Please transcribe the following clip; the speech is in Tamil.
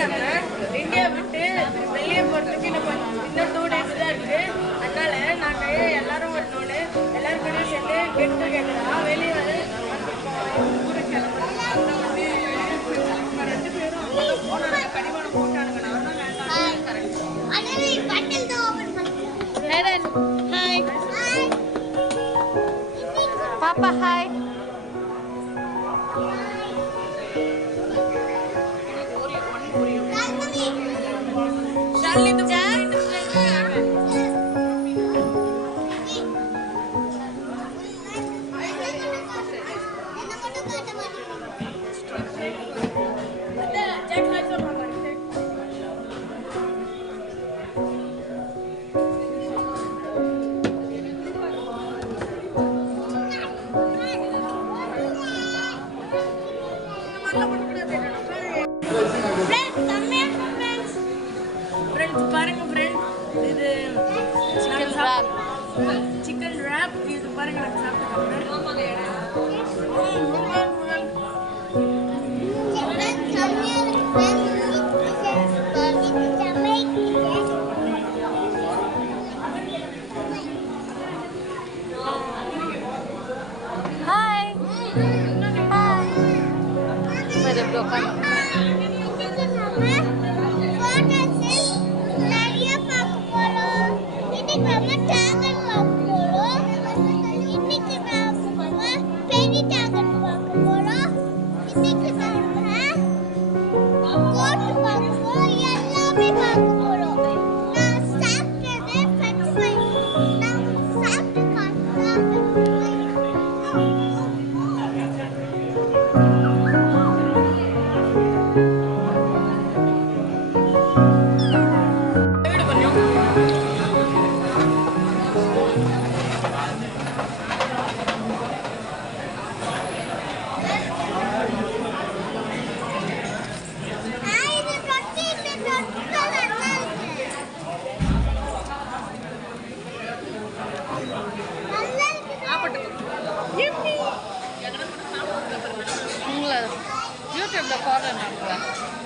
நம்ம இந்தியா விட்டு வெளியே போகிறதுக்கு இன்னும் 2 days தான் இருக்குது. அதனால நாங்கள் எல்லாரும் வரணும்னு எல்லாரும் கூட சேர்ந்து கெட் டுகெதரா வெளியே வந்து ஊருக்கு கிளம்புறோம். 2 பேரும் போனாங்க, கடிவாளம் போட்டானுங்க. நான் தான் வேண்டாம் கரெக்ட். ஹாய் பாப்பா ஹாய். பாருங்க ஃப்ரெண்ட், இது சிக்கன் ராப். இது பாருங்க நாங்கள் சாப்பிட்டுருக்கோம். ஹாய் யூடியூப்ல போடுறேன்.